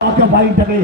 বাড়িটাকে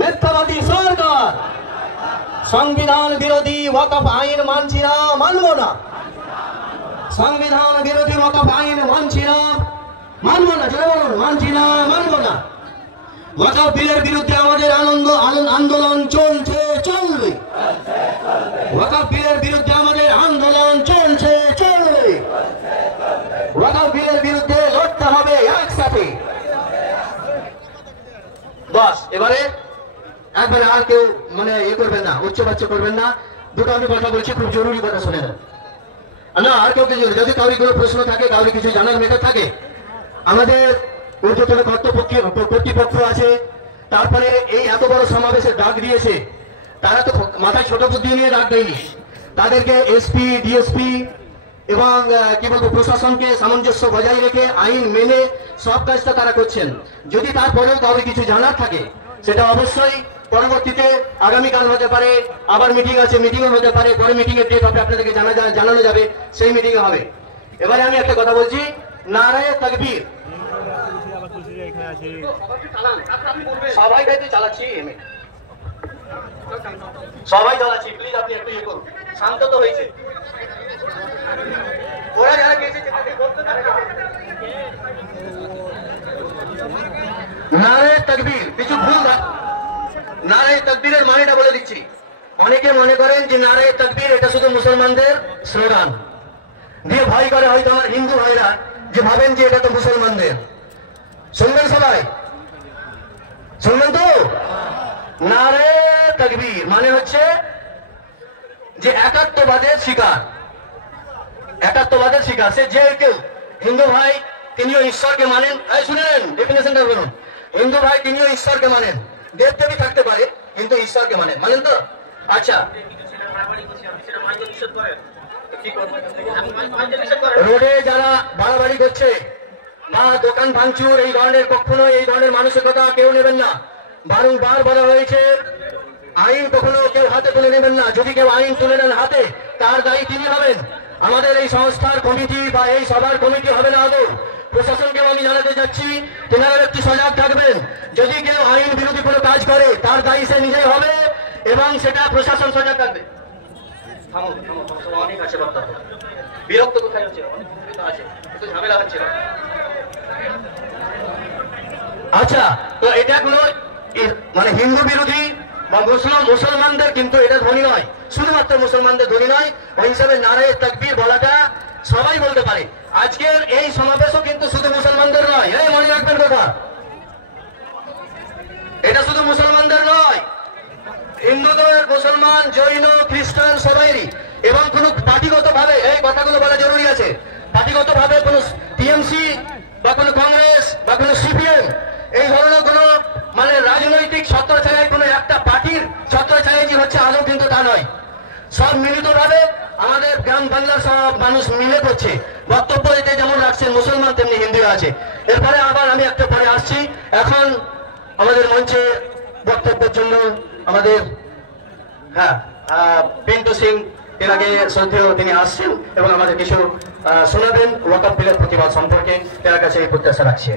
মিথ্যাবাদী সরকার সংবিধান বিরোধী ওয়াকফ আইন মানছি না, মানব না। সংবিধান বিরোধী ওয়াকফ আইন মানছি না, মানব না। মানছি না, মানব না। ওয়াকফ বিলের বিরুদ্ধে আমাদের আন্দোলন চলছে, চলবে। ওয়াকফ বিলের বিরুদ্ধে আমাদের আন্দোলন চলছে, চলবে। ওয়াকফ বিলের বিরুদ্ধে লড়তে হবে একসাথে। বাস এবারে একবারে আর কেউ মানে করবেন না, উচ্চবাচ্য করবেন না। দুটো আমি কথা বলছি, খুব জরুরি কথা শুনে নেন। না আর কেউ কিছু, যদি কাউরি কোনো প্রশ্ন থাকে, কাউরি কিছু জানার মেটার থাকে, আমাদের ঊর্ধ্বতন কর্তৃপক্ষ আছে, তারপরে এই এত বড় সমাবেশের ডাক দিয়েছে, তারা তো মাথায় ছোট বুদ্ধি নিয়ে ডাক দেয়নি। তাদেরকে এসপি, ডিএসপি এবং কি বলবো প্রশাসনকে সামঞ্জস্য বজায় রেখে আইন মেনে সব কাজটা তারা করছেন। যদি তারপরেও কাউরি কিছু জানার থাকে, সেটা অবশ্যই পরবর্তীতে আগামীকাল হতে পারে, আবার মিটিং আছে, মিটিংও হতে পারে, পরে মিটিং এর ডেট হবে, আপনাদেরকে জানানো যাবে, সেই মিটিং হবে। এবারে আমি একটা কথা বলছি, নারায়ে তাকবীর। সবাই গাইতে চালাচ্ছি, সবাই চালাচ্ছি, প্লিজ আপনি একটু করুন, শান্ত তো হয়েছে। ওরা যারা গেছে নারায়ে তাকবীর, কিছু ভুল না। নারায়ে তাকবীরের মানেটা বলে দিচ্ছি। অনেকে মনে করেন যে নারায়ে তাকবীর এটা শুধু মুসলমানদের স্লোগান দিয়ে ভয় করে, হয়তো আমার হিন্দু ভাইরা যে ভাবেন যে এটা তো মুসলমানদের। শুনবেন সবাই, শুনবেন তো? নারায়ে তাকবীর মানে হচ্ছে যে একাত্মবাদের শিকার, একাত্মবাদের শিকার। সে যে কেউ হিন্দু ভাই, তিনিও ঈশ্বরকে মানেন। শুনেন ডেফিনেশনটা বলুন। হিন্দু ভাই তিনিও ঈশ্বরকে মানেন, দেবদেবী থাকতে পারে কিন্তু ঈশ্বরকে মানেন, মানেন তো? আচ্ছা, রোডে যারা বাড়াবাড়ি করছে বা দোকান ভাঙচুর, এই ধরনের কখনো এই ধরনের মানসিকতা কেউ নেবেন না। বারংবার বলা হয়েছে আইন কখনো কেউ হাতে তুলে নেবেন না। যদি কেউ আইন তুলে নেন হাতে, তার দায়ী তিনি হবেন। আমাদের এই সংস্থার কমিটি বা এই সভার কমিটি হবে না আদৌ। প্রশাসনকেও আমি জানাতে চাচ্ছি, তেনারা একটু সজাগ থাকবেন। যদি কেউ আইন বিরোধী কোনো কাজ করে, তার দায়ী সে নিজেই হবে এবং সেটা প্রশাসন সজাগ থাকবে। অনেক আছে বক্তব্য, বিরক্ত কোথায় হচ্ছে, অনেক আছে, একটু ঝামেলা হচ্ছে। আচ্ছা, তো এটা কোনো মানে হিন্দু বিরোধী বা মুসলমানদের কিন্তু এটা ধ্বনি নয়, শুধুমাত্র মুসলমানদের ধ্বনি নয়। ওই হিসাবে নারায়ে তাকবীর বলাটা সবাই বলতে পারে। আজকের এই সমাবেশও কিন্তু শুধু মুসলমানদের নয়, এই মনে রাখবেন কথা, এটা শুধু মুসলমানদের নয়, হিন্দুদের, মুসলমান, জৈন, খ্রিস্টান সবাইরই। এবং কোন পার্টিগত ভাবে এই কথাগুলো বলা জরুরি আছে, পার্টিগত ভাবে কোন টিএমসি বা কোন কংগ্রেস বা কোন সিপিএম এই ধরনের কোন মানে রাজনৈতিক ছত্রছায়ায় কোন একটা পার্টির ছত্রছায়ায় যে হচ্ছে আদৌ কিন্তু তা নয়। সব মিলিত ভাবে আমাদের গ্রাম বাংলার সব মানুষ মিলে করছে। বক্তব্য এতে যেমন রাখছেন মুসলমান, তেমনি হিন্দুও আছে। এরপরে আবার আমি একটা পরে আসছি। এখন আমাদের মঞ্চে বক্তব্যের জন্য আমাদের পিন্টু সিং, এর আগে শ্রদ্ধেয় তিনি আসছেন এবং আমাদের কিছু শোনাবেন ওয়াকফ বিলের প্রতিবাদ সম্পর্কে। তার কাছে এই প্রত্যাশা রাখছি।